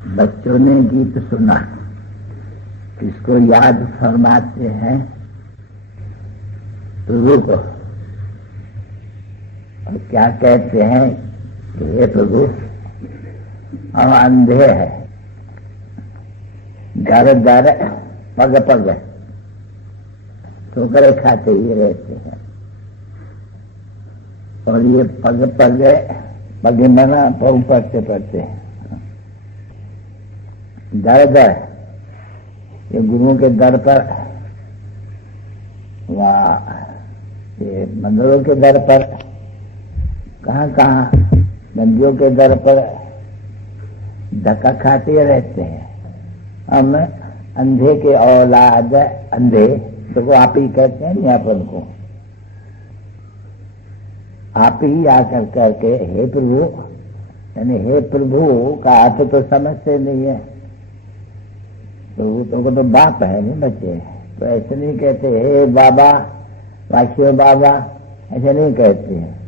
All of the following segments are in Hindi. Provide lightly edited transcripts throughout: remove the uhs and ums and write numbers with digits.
बच्चों ने गीत सुना, किसको याद फरमाते हैं प्रभु को, और क्या कहते हैं कि हे प्रभु हम अंधे हैं, दर दर पग पग ठोकरे खाते ही रहते हैं। और ये पग पग पग मना पाँव पड़ते पड़ते दर दर, ये गुरुओं के दर पर, ये मंदिरों के दर पर, कहाँ कहाँ नदियों के दर पर धक्का खाते रहते हैं। हम अंधे के औलाद, अंधे तो आप ही कहते हैं नहीं, अपन को आप ही आकर करके हे प्रभु, यानी हे प्रभु का अर्थ तो समझते नहीं है। प्रभु तो तो बाप है नहीं बच्चे, तो ऐसे नहीं कहते हे बाबा वाक्यो बाबा, ऐसे नहीं कहते हैं।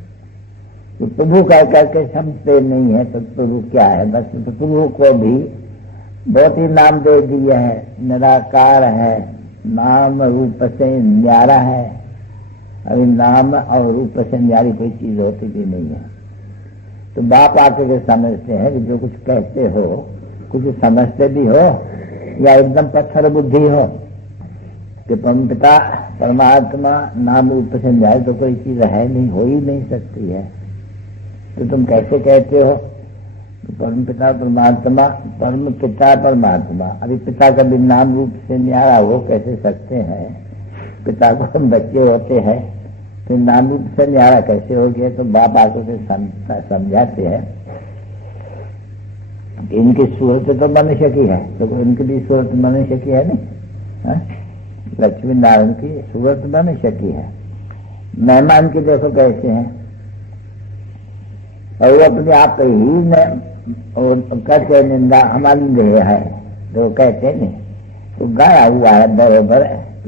तो प्रभु कह करके समझते नहीं है, तो प्रभु क्या है? बस तो प्रभु को भी बहुत ही नाम दे दिए है, निराकार है, नाम रूप से न्यारा है। अभी नाम और रूप से न्यारी कोई चीज होती भी नहीं है। तो बाप आके के समझते हैं कि जो कुछ कहते हो, कुछ समझते भी हो या एकदम पत्थर बुद्धि हो, कि पिता परमात्मा नाम रूप से न्याय तो कोई चीज है नहीं, हो ही नहीं सकती है, तो तुम कैसे कहते हो? तो परम पिता परमात्मा, परम पिता परमात्मा, अभी पिता का भी नाम रूप से न्यारा हो कैसे सकते हैं? पिता को हम बच्चे होते हैं, फिर नाम रूप से न्यारा कैसे हो गया? तो बाप आकर से समझाते हैं इनकी सूरत तो मनुष्य की है, तो इनकी भी सूरत मनुष्य की है नहीं, लक्ष्मी नारायण की सूरत मनुष्य की है। मेहमान की देखो कैसे हैं, और वो अपने आप ही कहते निंदा हम अंधे है, तो कहते नहीं, तो गाया हुआ है बरोबर।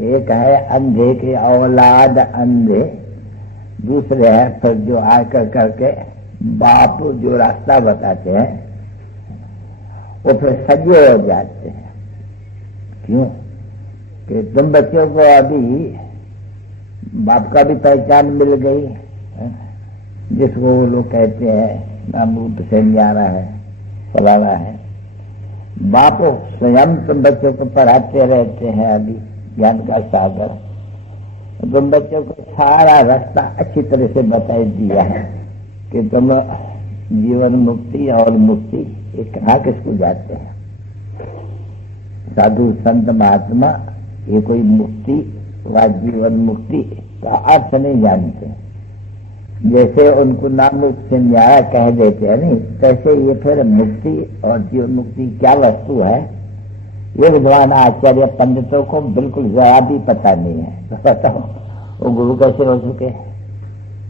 एक है अंधे के औलाद अंधे, दूसरे है फिर जो आकर करके बाप जो रास्ता बताते हैं वो फिर सजे हो जाते हैं। क्यों? कि तुम बच्चों को अभी बाप का भी पहचान मिल गई, जिसको वो लोग कहते हैं नाम रूप से न्यारा है, फलाना है। बाप स्वयं तुम बच्चों को पढ़ाते रहते हैं अभी ज्ञान का सागर, तुम बच्चों को सारा रास्ता अच्छी तरह से बता दिया है कि तुम जीवन मुक्ति और मुक्ति ये कहाँ किसको जाते हैं। साधु संत महात्मा ये कोई मुक्ति व जीवन मुक्ति का अर्थ नहीं जानते, जैसे उनको नाम रूप से न्याय कह देते हैं नहीं, तैसे ये फिर मुक्ति और जीवन मुक्ति क्या वस्तु है ये विद्वान आचार्य पंडितों को बिल्कुल जरा भी पता नहीं है। तो बताओ वो गुरु कैसे हो चुके,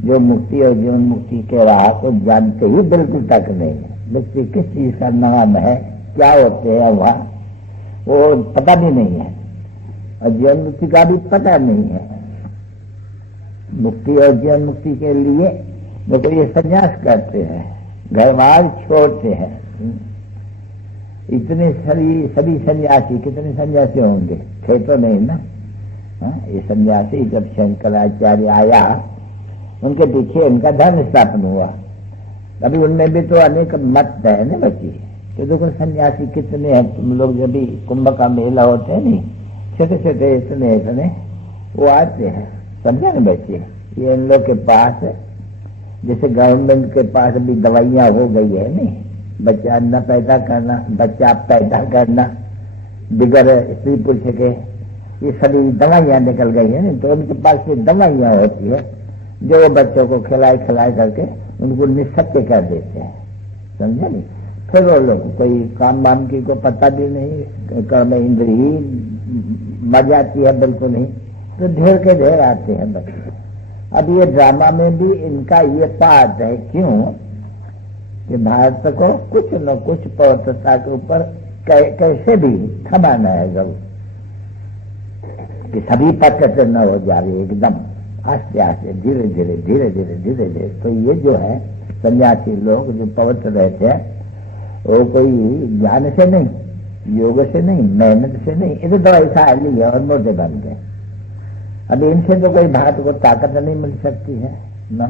जो मुक्ति और जीवन मुक्ति के राह को जानते ही बिल्कुल तक नहीं है। मुक्ति किस चीज का नाम है, क्या होते हैं वहां, वो पता भी नहीं है, और जीवन मुक्ति का भी पता नहीं है। मुक्ति और जीवन मुक्ति के लिए देखो ये संन्यास करते हैं, घर बार छोड़ते हैं। इतने सभी सन्यासी, कितने सन्यासी होंगे? थे तो नहीं ना। ये सन्यासी जब शंकराचार्य आया उनके पीछे उनका धर्म स्थापन हुआ, अभी उनमें भी तो अनेक मत है ना बच्ची। तो देखो सन्यासी कितने हैं, तुम लोग जब भी कुंभ का मेला होते हैं नहीं, छोटे छोटे इतने इतने वो आते हैं, समझे ना बच्चे। ये इन लोग के पास जैसे गवर्नमेंट के पास भी दवाइयां हो गई है नहीं, बच्चा न पैदा करना, बच्चा पैदा करना बिगर स्त्री पुरुष के, ये सभी दवाइयां निकल गई है नहीं, तो उनके पास ये दवाइयां होती है जो वो बच्चों को खिलाए करके उनको निसत्य कर देते हैं, समझे नहीं। फिर वो लोग कोई काम वाम की को पता भी नहीं, कर्म इंद्र ही मर जाती है बिल्कुल नहीं, तो ढेर के ढेर आते हैं बच्चे। अब ये ड्रामा में भी इनका ये पाठ है, क्यों कि भारत को कुछ न कुछ पवित्रता के ऊपर कैसे भी थमाना है जरूर, कि सभी पकड़ न हो जा रही एकदम आस्ते आस्ते धीरे धीरे धीरे धीरे धीरे धीरे। तो ये जो है सन्यासी लोग जो पवित्र रहते हैं वो कोई ज्ञान से नहीं, योग से नहीं, मेहनत से नहीं, ये तो ऐसा ली है और मोटे बन गए। अभी इनसे तो कोई बात को ताकत नहीं मिल सकती है ना।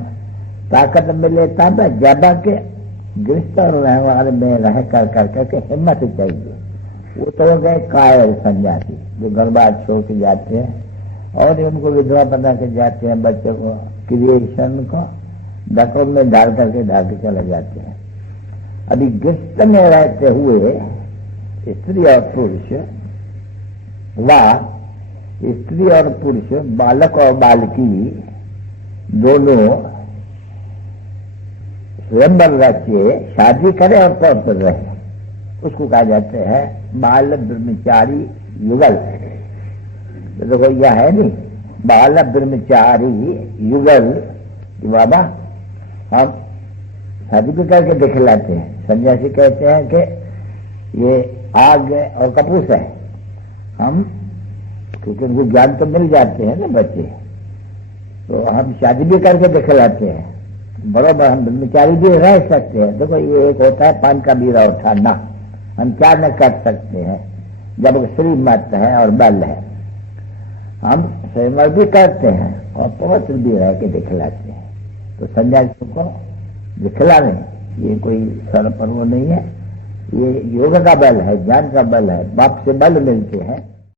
ताकत मिले तब जब के गृहस्थ और व्यवहार में रह कर करके हिम्मत चाहिए। वो तो हो गए कायर सन्यासी जो घर बार छोड़ के जाते हैं और उनको विधवा बना के जाते हैं, बच्चों को क्रिएशन को डकों में डाल करके चले जाते हैं। अभी गृहस्थ में रहते हुए स्त्री और पुरुष व स्त्री और पुरुष, बालक और बालकी दोनों स्वयंवर रचे शादी करे और पौत्र रहे, उसको कहा जाते हैं बाल ब्रह्मचारी युगल। तो भैया है नहीं, बाल ब्रह्मचारी युगल कि बाबा हम शादी भी करके दिखलाते हैं। सन्यासी कहते हैं कि ये आग और कपूस है, हम क्योंकि उनको ज्ञान तो मिल जाते हैं ना बच्चे, तो हम शादी भी करके दिखलाते हैं। बराबर हम ब्रह्मचारी भी रह सकते हैं। देखो ये एक होता है पान का बीरा उठाना, हम क्या न कर सकते हैं जब श्रीमत है और बल है। हम स्वयंवर भी करते हैं और पवित्र भी रह के दिखलाते हैं। तो सन्यासियों को दिखलाने ये कोई सर्वपर्व नहीं है, ये योग का बल है, ज्ञान का बल है, बाप से बल मिलते हैं।